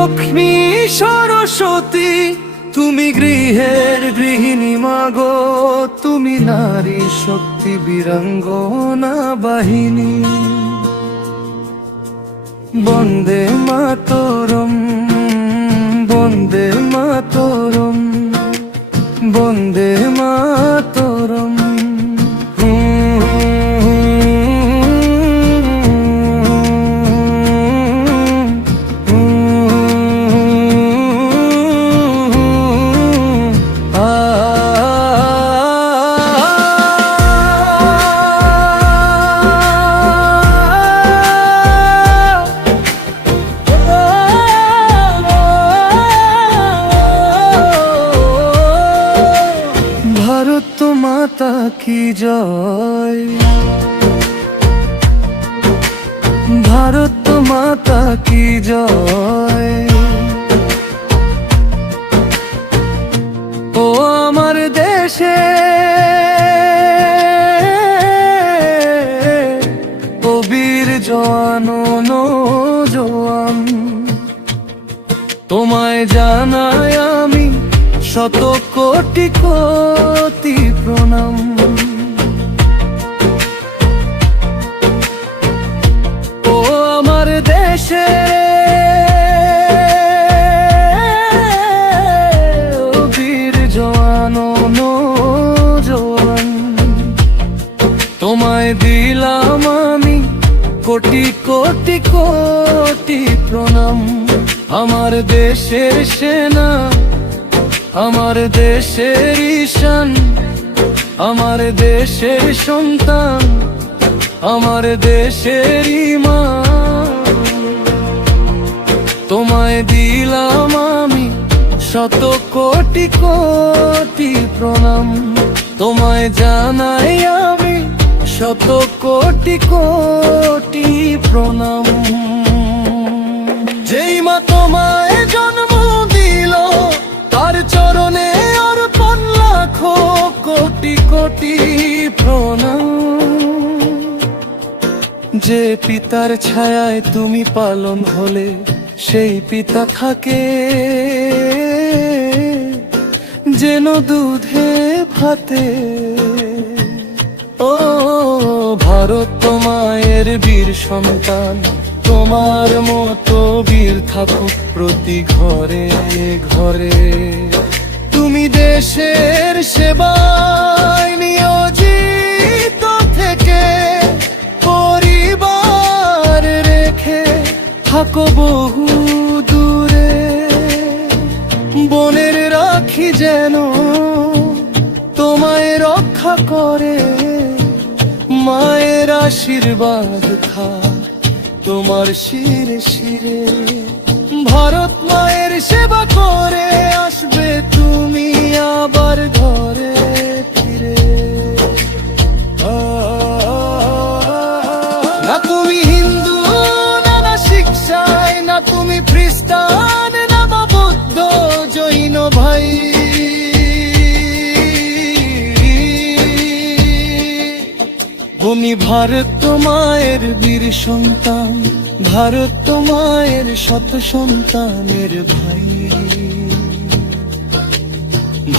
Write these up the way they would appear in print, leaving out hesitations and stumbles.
লক্ষ্মী সরস্বতী, তুমি গৃহের গৃহিণী মাগো, তুমি নারী শক্তি বীরাঙ্গনা বাহিনী। বন্দে মাতরম, বন্দে মাতরম, বন্দে মাতরম। ভারত মাতা কি জয়, ভারত মাতা কি জয়। ও আমার দেশে ও বীর জওয়ান নওজোয়ান, তোমায় জানাই আমি শত কোটি কোটি প্রণাম। ও আমার দেশে ও বীর জওয়ান নওজোয়ান, তোমায় দিলাম আমি কোটি কোটি কোটি প্রণাম। আমার দেশের সেনা, আমার দেশের ঈশান, আমার দেশের সন্তান, আমার দেশের মা, তোমায় দিলাম আমি শত কোটি কোটি প্রণাম। তোমায় জানাই আমি শত কোটি কোটি প্রণাম। যেই মা তোমায় জন্ম দিল, তার চরণে অর্পণ লাখো কোটি কোটি প্রণাম। যে পিতার ছায়ায় তুমি পালন হলে, সেই পিতা থাকে যেন দুধে ভাতে। ও ভারত মায়ের বীর সন্তান, তোমার মতো বীর থাকুক প্রতি ঘরে ঘরে। তুমি দেশের সেবায় নিয়োজিত থেকে পরিবার রেখে থাকো বহু দূরে। বনের রাখি যেন তোমায় রক্ষা করে, মায়ের আশীর্বাদ থাক তোমার শিরে শিরে। ভারত মায়ের সেবা করে আসবে তুমি আবার ঘরে ফিরে। না তুমি হিন্দু না শিক্ষায়, না তুমি খ্রিস্টান না বা বৌদ্ধ জৈন ভাই। তুমি ভারত মায়ের বীর সন্তান, ভারত মায়ের শত সন্তানের ভাই।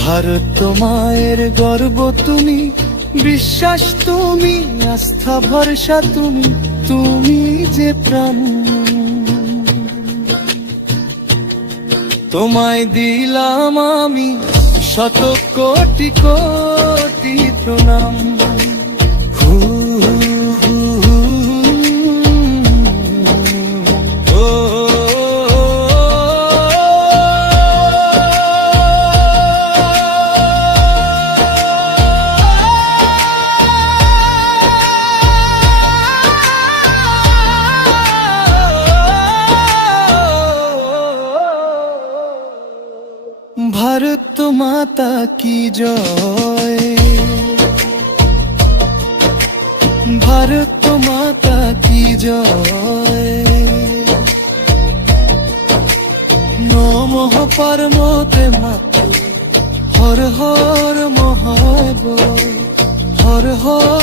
ভারত মায়ের গর্ব তুমি, বিশ্বাস তুমি, আস্থা ভরসা তুমি, তুমি যে প্রাণ। তোমায় দিলাম আমি শত কোটি কোটি প্রণাম। ভারত মাতা কি জয়, ভারত মাতা কি জয়। নমঃ পারমতে মাতা, হর হর মহাদেব, হর হর